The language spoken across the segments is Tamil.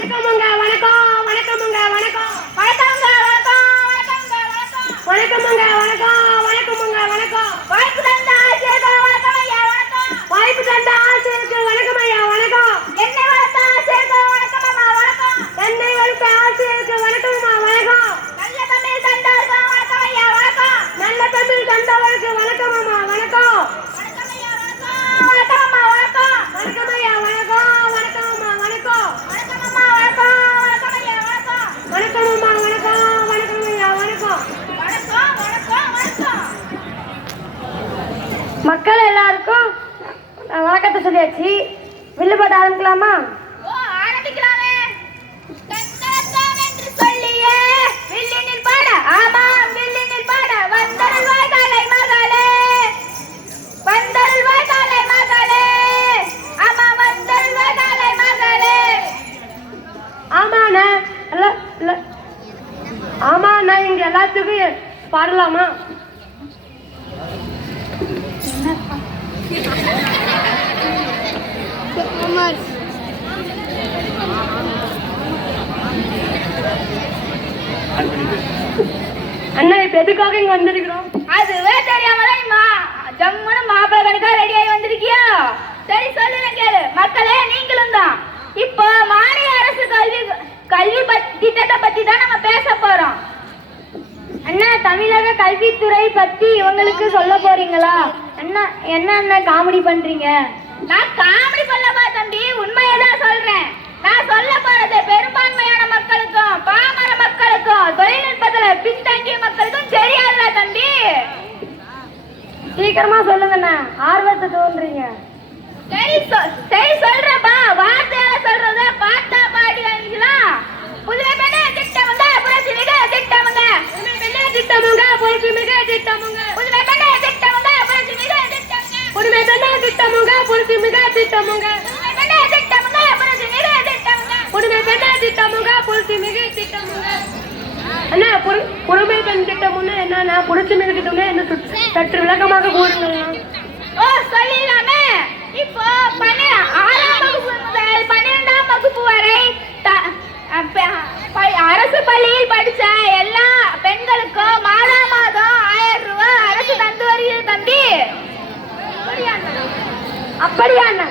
வணக்கமுங்க வணக்கம் வணக்கமுங்க வணக்கம். வணக்கமுங்க வணக்கம் வணக்கமுங்க வணக்கம். வணக்கமுங்க வணக்கம் வணக்கமுங்க வணக்கம். வாய்ப்பு தந்த ஆசிரியருக்கு வணக்கம் ஐயா வணக்கம். வாய்ப்பு தந்த ஆசிரியருக்கு வணக்கம் ஐயா வணக்கம். என்னை வளர்த்த ஆசிரியருக்கு வணக்கம் அம்மா வணக்கம். என்னை வளர்த்த ஆசிரியருக்கு வணக்கம் அம்மா வணக்கம். நல்ல தமிழ் தந்தவருக்கு வணக்கம் ஐயா வணக்கம். நல்ல தமிழ் தந்தவருக்கு வணக்கம். மக்கள் எல்லாருக்கும் வணக்கத்தை சொல்லியாச்சு. வில்லுபாட்டு ஆரம்பிக்கலாமா? ஓ ஆரம்பிக்கலாமே. என்று சொல்லியே. வில்லினில் பாட ஆமாம் வில்லினில் பாட வந்தருள்வாய் காலை மகளே. வந்தருள்வாய் காலை மகளே. ஆமா வந்தருள்வாய் காலை மகளே. ஆமாண்ணே ஆமாண்ணே இங்க எல்லாத்துக்கும் பாடலாமா? அண்ணா இப்ப எதுக்காக இங்க வந்திருக்கிறோம்? அதுவே தெரியாம தான் மா ஜம்முன்னு மாப்பிள்ளை கணக்கா ரெடி ஆகி வந்திருக்கியா? சரி சொல்லுங்க கேளு. மக்களே நீங்களும் தான். இப்போ மாநில அரசு கல்வி கல்வி திட்டத்தை பத்தி தான் நம்ம பேச போறோம். அண்ணா தமிழக கல்வித்துறை பத்தி இவங்களுக்கு சொல்ல போறீங்களா? அண்ணா என்ன அண்ணா காமெடி பண்றீங்க? நான் காமெடி பண்ணலப்பா தம்பி? உண்மையை தான் சொல்றேன். நான் சொல்ல போறது பெரும்பான்மையான மக்களுக்கும் பாமர மக்களுக்கும் தொழில்நுட்பத்துல பின்தங்கிய மக்களுக்கும் தெரியாதுல தம்பி. சீக்கிரமா சொல்லுங்கண்ணா. ஆர்வத்தை தோன்றீங்க சரி சரி சொல்றேன்ப்பா. திட்டமுங்க. புதுமை பெண்ண திட்டமுங்க. புரட்சி மிக திட்டமுங்க. புதுமை பெண்ணா திட்டமுங்க அண்ணா புரு- புதுமை பெண் திட்டம்னு என்னன்னா புரட்சி மிக திட்டம்னு என்ன சுற்று- சற்று விளக்கமாக கூறுங்களா ஓ சொல்லிடலாமே. இப்போ பன்னி ஆறாம் வகுப்பு முதல் பன்னிரெண்டாம் வகுப்பு வரை த- ப- அரசு பள்ளியில் படிச்ச எல்லா பெண்களுக்கும் மாதா மாதம் ஆயிரம் ரூபாய் அரசு தந்து வருகிறது தம்பி அப்படியா அண்ணா?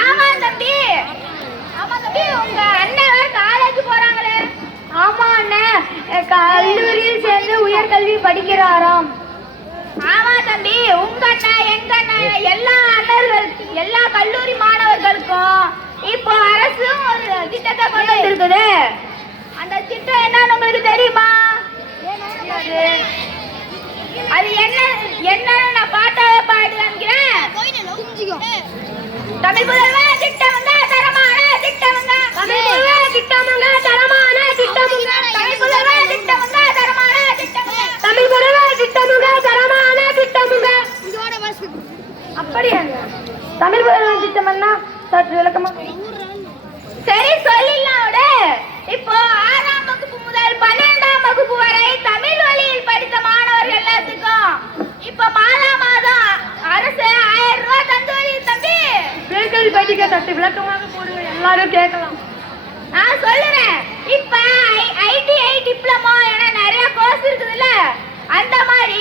ஆமா தம்பி. ஆமா தம்பி உங்க அண்ணன் காலேஜ் போறாங்களே. ஆமா அண்ணே. கல்லூரியில் சேர்ந்து உயர்கல்வி படிக்கிறாராம். ஆமா தம்பி உங்க அண்ணன் எங்க அண்ணன் எல்லா அண்ணர்கள் எல்லா கல்லூரி மாணவர்களுக்கும் இப்போ அரசு ஒரு திட்டத்தை கொண்டு வந்திருக்குது. அந்த திட்டம் என்னன்னு உங்களுக்கு தெரியுமா? அது என்ன என்னன்னு நான் பாட்டாவே பாடி காமிக்கிறேன் தமிழ் புதல்வர் திட்டமுங்க தரமான திட்டமுங்க தமிழ் புதல்வர் திட்டமுங்க தரமான திட்டமுங்க தமிழ் புதல்வர் திட்டமுங்க தரமான திட்டமுங்க தமிழ் திட்டமுங்க தரமான திட்டமுங்க தமிழ் திட்டம்னா சற்று விளக்கமா. சரி சொல்லிடலாம் இப்போ ஆறாம் வகுப்பு முதல் பன்னெண்டாம் வகுப்பு வரை தமிழ் வழியில் படித்த மாணவர்கள் எல்லாத்துக்கும் இப்போ மாதா மாதம் அரசு ஆயிரம் ரூபாய் தந்து வருது தம்பி படிக்க சற்று விளக்கமாக போடுங்க எல்லாரும் கேட்கலாம். நான் சொல்லுறேன் இப்ப ஐடிஐ டிப்ளமோ என நிறைய கோர்ஸ் இருக்குதுல்ல? அந்த மாதிரி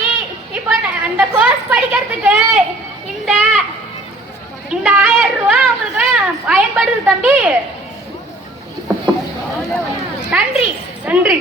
இப்போ அந்த கோர்ஸ் படிக்கிறதுக்கு இந்த இந்த ஆயிரம் ரூபாய் உங்களுக்கு பயன்படுது தம்பி. நன்றி. நன்றி.